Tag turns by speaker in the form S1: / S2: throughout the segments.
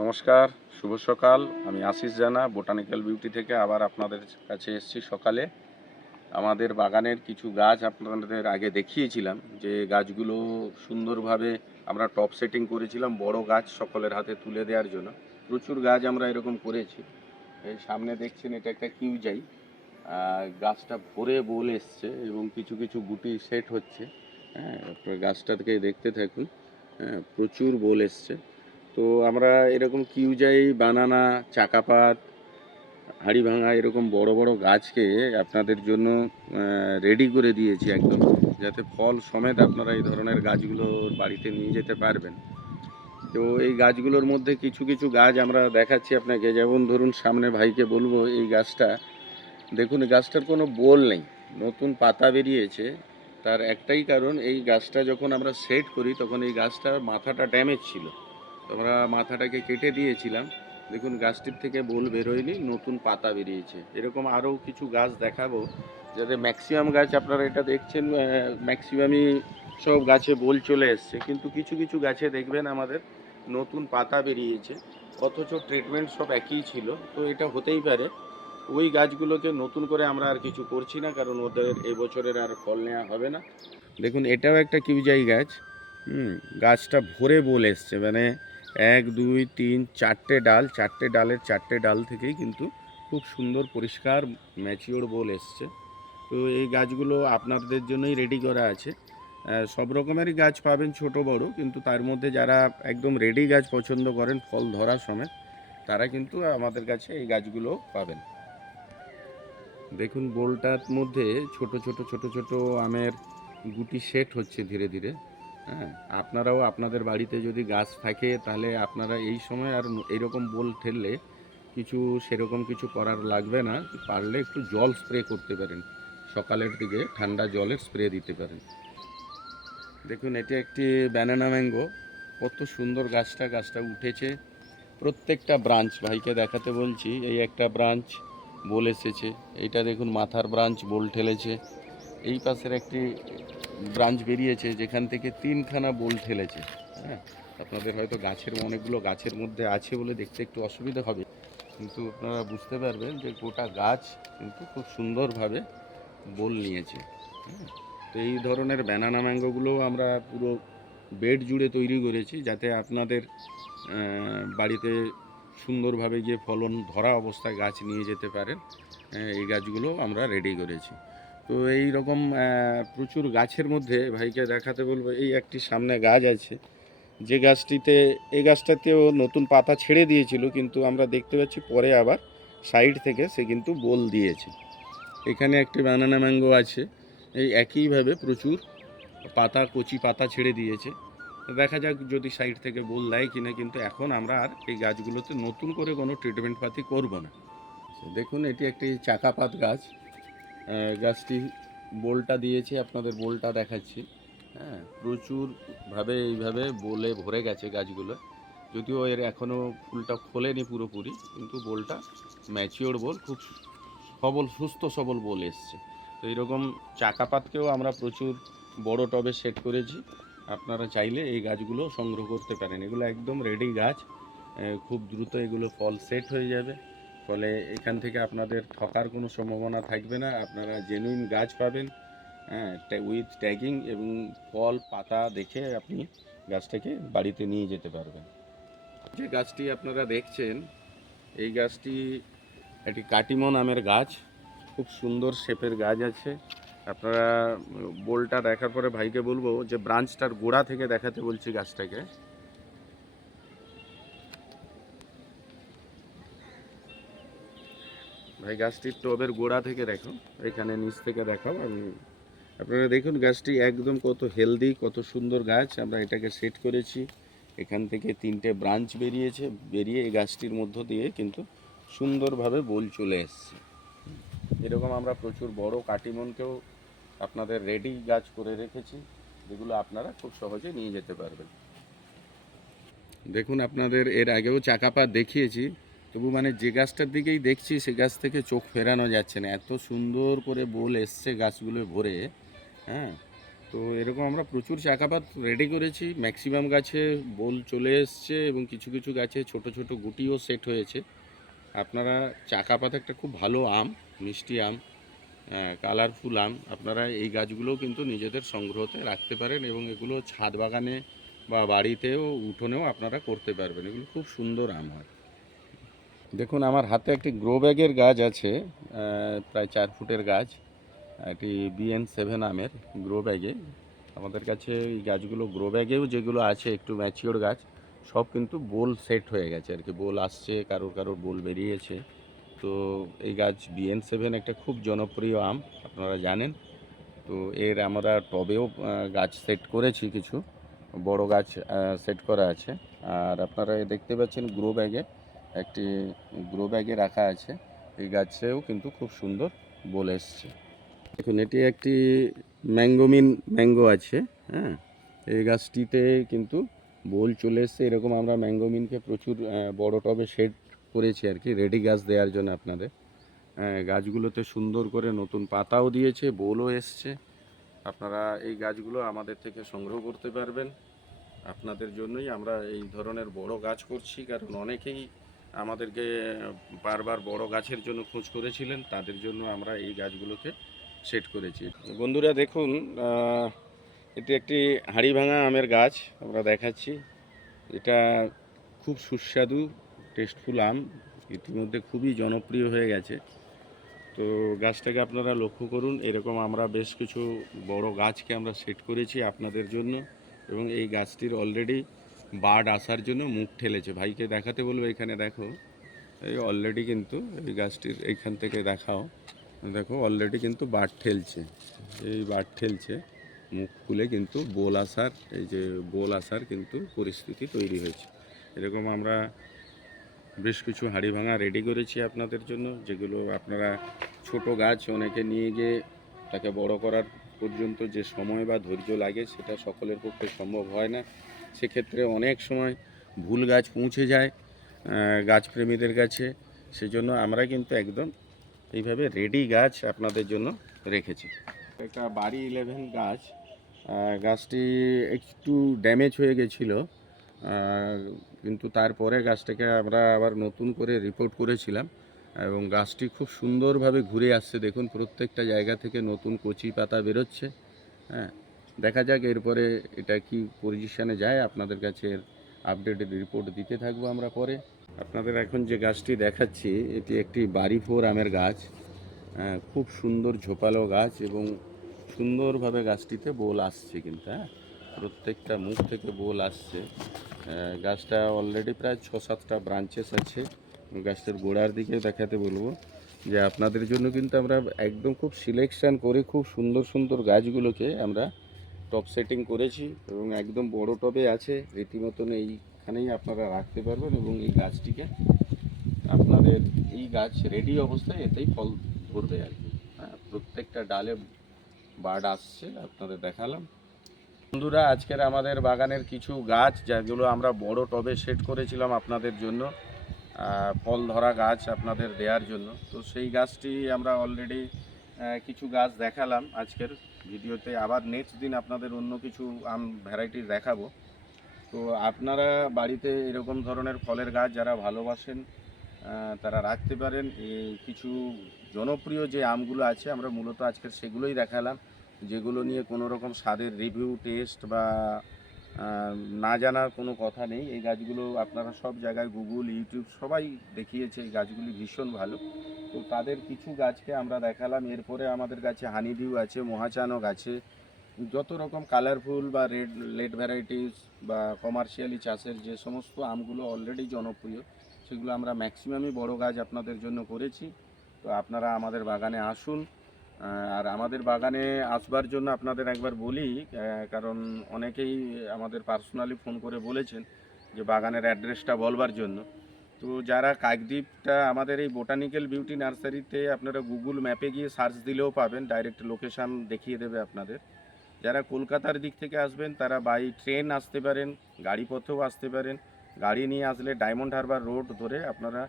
S1: নমস্কার, শুভ সকাল। আমি আশিস জানা, বোটানিক্যাল বিউটি থেকে আবার আপনাদের কাছে এসেছি সকালে। আমাদের বাগানের কিছু গাছ আপনাদের আগে দেখিয়েছিলাম। যে গাছগুলো সুন্দরভাবে আমরা টপ সেটিং করেছিলাম বড় গাছ সকলের হাতে তুলে দেওয়ার জন্য। প্রচুর গাছ আমরা এরকম করেছি। এই সামনে দেখছেন এটা একটা কিউজাই। গাছটা ভরে বোল এসছে এবং কিছু কিছু গুটি সেট হচ্ছে। হ্যাঁ গাছটাকে দেখতে থাকুন। হ্যাঁ প্রচুর বোল এসছে। তো আমরা এরকম কিউজাই, বানানা, চাকাপাত হাড়ি ভাঙা এরকম বড় বড় গাছকে আপনাদের জন্য রেডি করে দিয়েছি একদম, যাতে ফল সমেত আপনারা এই ধরনের গাছগুলো বাড়িতে নিয়ে যেতে পারবেন। তো এই গাছগুলোর মধ্যে কিছু কিছু গাছ আমরা দেখাচ্ছি আপনাকে। যেমন ধরুন, সামনে ভাইকে বলব এই গাছটা। দেখুন গাছটার কোনো বোল নেই, নতুন পাতা বেরিয়েছে। তার একটাই কারণ, এই গাছটা যখন আমরা সেট করি, তখন এই গাছটার মাথাটা ড্যামেজ ছিল। আমরা মাথাটাকে কেটে দিয়েছিলাম। দেখুন, গাছটির থেকে বোল বেরোয়নি, নতুন পাতা বেরিয়েছে। এরকম আরও কিছু গাছ দেখাবো, যাতে ম্যাক্সিমাম গাছ আপনারা এটা দেখছেন ম্যাক্সিমামই সব গাছে বোল চলে এসছে। কিন্তু কিছু কিছু গাছে দেখবেন আমাদের নতুন পাতা বেরিয়েছে, অথচ ট্রিটমেন্ট সব একই ছিল। তো এটা হতেই পারে, ওই গাছগুলোকে নতুন করে আমরা আর কিছু করছি না, কারণ ওদের এবছরের আর ফল নেওয়া হবে না। দেখুন, এটাও একটা কিউজাই গাছ। হুম, গাছটা ভরে বোল এসছে মানে এক, দুই, তিন, চারটে ডাল, চারটে ডালের চারটে ডাল থেকেই কিন্তু খুব সুন্দর, পরিষ্কার ম্যাচিওর বোল এসছে। তো এই গাছগুলো আপনাদের জন্যই রেডি করা আছে। সব রকমেরই গাছ পাবেন ছোট, বড়, কিন্তু তার মধ্যে যারা একদম রেডি গাছ পছন্দ করেন, ফল ধরা সমেত, তারা কিন্তু আমাদের কাছে এই গাছগুলো পাবেন। দেখুন, বোলটার মধ্যে ছোট ছোট ছোট ছোট আমের গুটি সেট হচ্ছে ধীরে ধীরে। হ্যাঁ আপনারাও আপনাদের বাড়িতে যদি গাছ থাকে, তাহলে আপনারা এই সময় আর এইরকম বোল ঠেললে কিছু সেরকম কিছু করার লাগবে না। পারলে একটু জল স্প্রে করতে পারেন। সকালের দিকে ঠান্ডা জলের স্প্রে দিতে পারেন। দেখুন, এটি একটি ব্যানানা ম্যাঙ্গো কত সুন্দর গাছটা গাছটা উঠেছে। প্রত্যেকটা ব্রাঞ্চ ভাইকে দেখাতে বলছি, এই একটা ব্রাঞ্চ বোল এসেছে। এইটা দেখুন, মাথার ব্রাঞ্চ বোল ঠেলেছে। এই পাশের একটি ব্রাঞ্চ বেরিয়েছে যেখান থেকে তিনখানা বোল ঠেলেছে। হ্যাঁ আপনাদের হয়তো গাছের অনেকগুলো গাছের মধ্যে আছে বলে দেখতে একটু অসুবিধা হবে। কিন্তু আপনারা বুঝতে পারবেন যে গোটা গাছ কিন্তু খুব সুন্দরভাবে বোল নিয়েছে। হ্যাঁ তো এই ধরনের ব্যানানা ম্যাঙ্গোগুলোও আমরা পুরো বেড জুড়ে তৈরি করেছি যাতে আপনাদের বাড়িতে সুন্দরভাবে গিয়ে ফলন ধরা অবস্থায় গাছ নিয়ে যেতে পারেন। আহ, এই গাছগুলো আমরা রেডি করেছি। তো এই রকম প্রচুর গাছের মধ্যে ভাইকে দেখাতে বলব, এই একটি সামনে গাছ আছে। যে গাছটিতে, এই গাছটাতেও নতুন পাতা ছেড়ে দিয়েছিল, কিন্তু আমরা দেখতে পাচ্ছি পরে আবার সাইড থেকে সে কিন্তু বোল দিয়েছে। এখানে একটি বানানা ম্যাঙ্গো আছে, এই একইভাবে প্রচুর পাতা, কচি পাতা ছেড়ে দিয়েছে। দেখা যাক যদি সাইড থেকে বোল দেয় কিনা, কিন্তু এখন আমরা আর এই গাছগুলোতে নতুন করে কোনো ট্রিটমেন্ট পাতি করব না। দেখুন, এটি একটি চাকাপাত গাছ। গাছটি বোলটা দিয়েছে, আপনাদের বোলটা দেখাচ্ছি। হ্যাঁ প্রচুরভাবে এইভাবে বোলে ভরে গেছে গাছগুলো। যদিও এর এখনও ফুলটা খোলেনি পুরোপুরি, কিন্তু বোলটা ম্যাচিওর বোল, খুব সবল, সুস্থ সবল বোল এসছে। তো এইরকম চাকাপাতকেও আমরা প্রচুর বড় টবে সেট করেছি। আপনারা চাইলে এই গাছগুলো সংগ্রহ করতে পারেন। এগুলো একদম রেডি গাছ খুব দ্রুত এগুলো ফল সেট হয়ে যাবে। ফলে এখান থেকে আপনাদের ঠকার কোনো সম্ভাবনা থাকবে না। আপনারা জেনুইন গাছ পাবেন হ্যাঁ উইথ ট্যাগিং এবং ফল, পাতা দেখে আপনি গাছটাকে বাড়িতে নিয়ে যেতে পারবেন। যে গাছটি আপনারা দেখছেন, এই গাছটি একটি কাটিমন আমের গাছ। খুব সুন্দর শেপের গাছ আছে। আপনারা বোলটা দেখার পরে ভাইকে বলব যে ব্রাঞ্চটার গোড়া থেকে দেখাতে বলছি গাছটাকে। ভাই গাছটির টবের গোড়া থেকে দেখো, এখানে নিচ থেকে দেখাও, আমি আপনারা দেখুন গাছটি একদম কত হেলদি, কত সুন্দর গাছ, আমরা এটাকে সেট করেছি। এখান থেকে তিনটে ব্রাঞ্চ বেরিয়েছে, বেরিয়ে এই গাছটির মধ্য দিয়ে কিন্তু সুন্দরভাবে বোল চলে এসছে। এরকম আমরা প্রচুর বড় কাটিমনকেও আপনাদের রেডি গাছ করে রেখেছি, যেগুলো আপনারা খুব সহজে নিয়ে যেতে পারবেন। দেখুন, আপনাদের এর আগেও চাকাপাত দেখিয়েছি তবু মানে যে গাছটার দিকেই দেখছি, সে গাছ থেকে চোখ ফেরানো যাচ্ছে না। এত সুন্দর করে বোল এসছে গাছগুলো ভরে হ্যাঁ? তো এরকম আমরা প্রচুর চাকাপাত রেডি করেছি। ম্যাক্সিমাম গাছে বোল চলে এসছে এবং কিছু কিছু গাছে ছোট ছোট গুটিও সেট হয়েছে। আপনারা চাকাপাত একটা খুব ভালো আম, মিষ্টি আম কালারফুল আম, আপনারা এই গাছগুলোও কিন্তু নিজেদের সংগ্রহতে রাখতে পারেন এবং এগুলো ছাদ বাগানে বা বাড়িতেও, উঠোনেও আপনারা করতে পারবেন। এগুলো খুব সুন্দর আম হয়। দেখুন, আমার হাতে একটি গ্রো ব্যাগের গাছ আছে প্রায় চার ফুটের গাছ একটি বিএন সেভেন আমের গ্রো ব্যাগে। আমাদের কাছে এই গাছগুলো গ্রো ব্যাগেও যেগুলো আছে, একটু ম্যাচিওর গাছ, সব কিন্তু বোল সেট হয়ে গেছে আর কি। বোল আসছে, কারোর কারোর বোল বেরিয়েছে। তো এই গাছ বিএন সেভেন একটা খুব জনপ্রিয় আম, আপনারা জানেন। তো এর আমরা টবেও গাছ সেট করেছি কিছু, বড় গাছ সেট করা আছে। আর আপনারা দেখতে পাচ্ছেন গ্রো ব্যাগে একটি গ্রো ব্যাগে রাখা আছে। এই গাছেও কিন্তু খুব সুন্দর বোল এসছে। দেখুন এটি একটি ম্যাঙ্গোমিন ম্যাঙ্গো আছে হ্যাঁ? এই গাছটিতে কিন্তু বোল চলে এসছে। এরকম আমরা ম্যাঙ্গোমিনকে প্রচুর বড় টবে শেড করেছি আর কি রেডি গাছ দেওয়ার জন্য আপনাদের। হ্যাঁ, গাছগুলোতে সুন্দর করে নতুন পাতাও দিয়েছে বোলও এসছে। আপনারা এই গাছগুলো আমাদের থেকে সংগ্রহ করতে পারবেন। আপনাদের জন্যই আমরা এই ধরনের বড় গাছ করছি কারণ অনেকেই আমাদেরকে বারবার বড় গাছের জন্য খোঁজ করেছিলেন, তাদের জন্য আমরা এই গাছগুলোকে সেট করেছি। বন্ধুরা দেখুন এটি একটি হাড়ি ভাঙা আমের গাছ, আমরা দেখাচ্ছি। এটা খুব সুস্বাদু টেস্টফুল আম, ইতিমধ্যে খুবই জনপ্রিয় হয়ে গেছে। তো গাছটাকে আপনারা লক্ষ্য করুন, এরকম আমরা বেশ কিছু বড় গাছকে আমরা সেট করেছি আপনাদের জন্য, এবং এই গাছটির অলরেডি বার্ড আসার জন্য মুখ ঠেলেছে। ভাইকে দেখাতে বলব এখানে, দেখো। এই অলরেডি কিন্তু এই গাছটির এইখান থেকে দেখাও। দেখো অলরেডি কিন্তু বার্ড ঠেলছে। এই বার্ড ঠেলছে। মুখ খুলে কিন্তু বোল আসার, এই যে বোল আসার কিন্তু পরিস্থিতি তৈরি হয়েছে। এরকম আমরা বেশ কিছু হাঁড়ি ভাঙা রেডি করেছি আপনাদের জন্য, যেগুলো আপনারা ছোট গাছ অনেকে নিয়ে গিয়ে তাকে বড় করার পর্যন্ত যে সময় বা ধৈর্য লাগে, সেটা সকলের পক্ষে সম্ভব হয় না। সেক্ষেত্রে অনেক সময় ভুল গাছ পৌঁছে যায় গাছপ্রেমীদের কাছে। সেজন্য আমরা কিন্তু একদম এইভাবে রেডি গাছ আপনাদের জন্য রেখেছি। একটা বাড়ি ইলেভেন গাছ গাছটি একটু ড্যামেজ হয়ে গেছিল কিন্তু তারপরে গাছটাকে আমরা আবার নতুন করে রিপোর্ট করেছিলাম এবং গাছটি খুব সুন্দরভাবে ঘুরে আসছে। দেখুন, প্রত্যেকটা জায়গা থেকে নতুন কচি পাতা বেরোচ্ছে হ্যাঁ। দেখা যাক এরপরে এটা কি পজিশনে যায়। আপনাদের কাছে আপডেটেড রিপোর্ট দিতে থাকব আমরা পরে। আপনাদের এখন যে গাছটি দেখাচ্ছি এটি একটি বাড়ি ফোর আমের গাছ। হ্যাঁ, খুব সুন্দর ঝোপালো গাছ এবং সুন্দরভাবে গাছটিতে বোল আসছে কিন্তু হ্যাঁ? প্রত্যেকটা মুখ থেকে বোল আসছে। গাছটা অলরেডি প্রায় ছ সাতটা ব্রাঞ্চেস আছে গাছটার গোড়ার দিকে দেখাতে বলব যে আপনাদের জন্য কিন্তু আমরা একদম খুব সিলেকশান করে খুব সুন্দর সুন্দর গাছগুলোকে আমরা টপ সেটিং করেছি এবং একদম বড় টবে আছে। রীতিমতন এইখানেই আপনারা রাখতে পারবেন এবং এই গাছটিকে আপনাদের এই গাছ রেডি অবস্থায় এতেই ফল ধরবে আর কি। হ্যাঁ প্রত্যেকটা ডালে বার্ড আসছে, আপনাদের দেখালাম। বন্ধুরা, আজকের আমাদের বাগানের কিছু গাছ যেগুলো আমরা বড় টবে সেট করেছিলাম আপনাদের জন্য ফল ধরা গাছ আপনাদের দেওয়ার জন্য। তো সেই গাছটি আমরা অলরেডি কিছু গাছ দেখালাম আজকের। ভিডিওতে আবার নেক্সট দিন আপনাদের অন্য কিছু আম ভ্যারাইটি দেখাবো। তো আপনারা বাড়িতে এরকম ধরনের ফলের গাছ যারা ভালোবাসেন তারা রাখতে পারেন। কিছু জনপ্রিয় যে আমগুলো আছে, আমরা মূলত আজকের সেগুলোই দেখালাম, যেগুলো নিয়ে কোনো রকম স্বাদের রিভিউ টেস্ট বা না জানার কোনো কথা নেই। এই গাছগুলো আপনারা সব জায়গায় গুগল ইউটিউব সবাই দেখিয়েছে। এই গাছগুলি ভীষণ ভালো। তো তাদের কিছু গাছকে আমরা দেখালাম। এরপরে আমাদের কাছে হানিডিউ আছে, মহাচানক আছে। যত রকম কালারফুল বা রেড লেড ভ্যারাইটিস বা কমার্শিয়ালি চাষের যে সমস্ত আমগুলো অলরেডি জনপ্রিয়, সেগুলো আমরা ম্যাক্সিমামই বড় গাছ আপনাদের জন্য করেছি। তো আপনারা আমাদের বাগানে আসুন। আর আমাদের বাগানে আসবার জন্য আপনাদের একবার বলি কারণ অনেকেই আমাদের পার্সোনালি ফোন করে বলেছেন যে বাগানের অ্যাড্রেসটা বলবার জন্য। তো যারা কাকদ্বীপটা, আমাদের এই বোটানিক্যাল বিউটি নার্সারিতে আপনারা গুগল ম্যাপে গিয়ে সার্চ দিলেও পাবেন, ডাইরেক্ট লোকেশান দেখিয়ে দেবে আপনাদের। যারা কলকাতার দিক থেকে আসবেন, তারা বাই ট্রেন আসতে পারেন, গাড়ি পথেও আসতে পারেন। গাড়ি নিয়ে আসলে ডায়মন্ড হারবার রোড ধরে আপনারা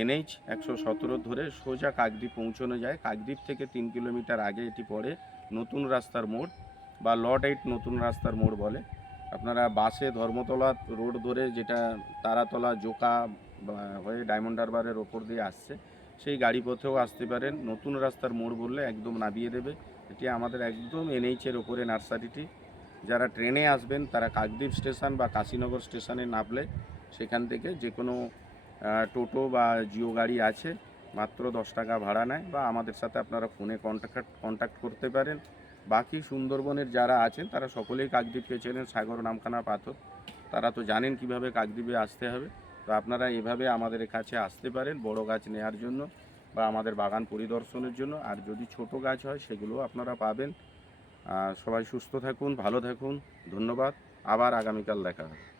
S1: এনএইচ একশো সতেরো ধরে সোজা কাকদ্বীপ পৌঁছানো যায়। কাকদ্বীপ থেকে তিন কিলোমিটার আগে এটি পড়ে নতুন রাস্তার মোড়, বা লট এইট নতুন রাস্তার মোড় বলে। আপনারা বাসে ধর্মতলা রোড ধরে যেটা তারাতলা, জোকা হয়ে ডায়মন্ড হারবারের ওপর দিয়ে আসছে, সেই গাড়ি পথেও আসতে পারেন নতুন রাস্তার মোড় বললে একদম নামিয়ে দেবে। এটি আমাদের একদম এনএইচের ওপরে নার্সারিটি। যারা ট্রেনে আসবেন, তারা কাকদ্বীপ স্টেশন বা কাশীনগর স্টেশনে নামলে সেখান থেকে যে কোনো টোটো বা জিও গাড়ি আছে, মাত্র দশ টাকা ভাড়া নেয় বা আমাদের সাথে আপনারা ফোনে কন্ট্যাক্ট কন্ট্যাক্ট করতে পারেন। বাকি সুন্দরবনের যারা আছেন, তারা সকলেই কাকদ্বীপকে চেনেন, সাগর নামখানা পাথর। তারা তো জানেন কীভাবে কাকদ্বীপে আসতে হবে। তো আপনারা এভাবে আমাদের কাছে আসতে পারেন বড় গাছ নেওয়ার জন্য বা আমাদের বাগান পরিদর্শনের জন্য। আর যদি ছোট গাছ হয় সেগুলো আপনারা পাবেন। সবাই সুস্থ থাকুন, ভালো থাকুন। ধন্যবাদ। আবার আগামীকাল দেখা হবে।